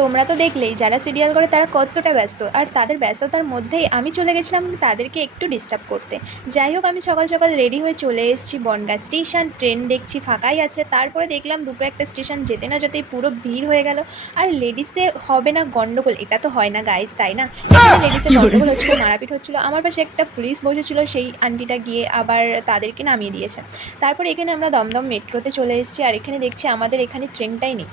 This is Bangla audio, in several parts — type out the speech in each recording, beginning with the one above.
তোমরা তো দেখলেই যারা সিরিয়াল করে তারা কতটা ব্যস্ত, আর তাদের ব্যস্ততার মধ্যেই আমি চলে গেছিলাম তাদেরকে একটু ডিস্টার্ব করতে। যাই হোক, আমি সকাল সকাল রেডি হয়ে চলে এসেছি বনগাঁ স্টেশন। ট্রেন দেখছি ফাঁকাই আছে, তারপরে দেখলাম দুটো একটা স্টেশন যেতে না যেতেই পুরো ভিড় হয়ে গেল। আর লেডিসে হবে না গন্ডগোল, এটা তো হয় না গাইস, তাই না? এখানে লেডিসে গন্ডগোল হচ্ছিল, মারাপিট হচ্ছিল। আমার পাশে একটা পুলিশ বসেছিল, সেই আন্টিটা গিয়ে আবার তাদেরকে নামিয়ে দিয়েছে। তারপর এখানে আমরা দমদম মেট্রোতে চলে এসেছি, আর এখানে দেখছি আমাদের এখানে ট্রেনটাই নেই।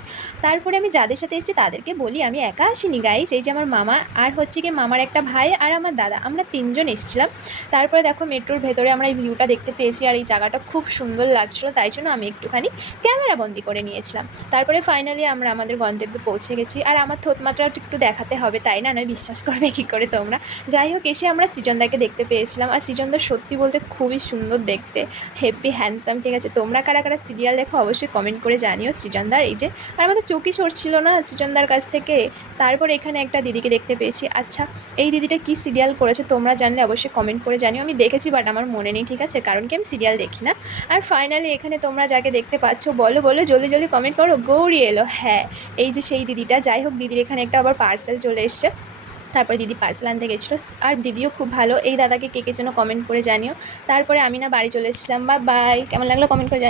তারপরে আমি যাদের সাথে এসেছি তাদেরকে বলি আমি একা আসিনি গাইস, এই যে আমার মামা, আর হচ্ছে কি মামার একটা ভাই, আর আমার দাদা, আমরা তিনজন এসেছিলাম। তারপরে দেখো মেট্রোর ভেতরে আমরা এই ভিউটা দেখতে পেয়েছি, আর এই জায়গাটা খুব সুন্দর লাগছিলো, তাই জন্য আমি একটুখানি ক্যামেরা বন্দি করে নিয়েছিলাম। তারপরে ফাইনালি আমরা আমাদের গন্তব্যে পৌঁছে গেছি, আর আমার থোতমাত্রা একটু দেখাতে হবে, তাই না? নয় বিশ্বাস করবে কী করে তোমরা। যাই হোক, এসে আমরা সৃজনদাকে দেখতে পেয়েছিলাম, আর সৃজনদা সত্যি বলতে খুবই সুন্দর দেখতে, হেভি হ্যান্ডসাম। ঠিক আছে, তোমরা কারা কারা সিরিয়াল দেখো অবশ্যই কমেন্ট করে জানিও সৃজনদার এই যে। আর আমাদের চোখই সরছিল না সৃজনদার কাছ থেকে। তারপর এখানে একটা দিদিকে দেখতে পেয়েছি। আচ্ছা, এই দিদিটা কি সিরিয়াল করেছে তোমরা জানলে অবশ্যই কমেন্ট করে জানিও। আমি দেখেছি বাট আমার মনে নেই, ঠিক আছে, কারণ কি আমি সিরিয়াল দেখি না। আর ফাইনালি এখানে তোমরা যাকে দেখতে পাচ্ছ বলো বলো, জলদি জলদি কমেন্ট করো। গৌরী এলো, হ্যাঁ এই যে সেই দিদিটা। যাই হোক, দিদির এখানে একটা আবার পার্সেল চলে এসছে। তারপরে দিদি পার্সেল আনতে গেছিলো, আর দিদিও খুব ভালো। এই দাদাকে কে কে যেন কমেন্ট করে জানিও। তারপরে আমি না বাড়ি চলে এসেছিলাম। বা বাই, কেমন লাগলো কমেন্ট করে জানিও।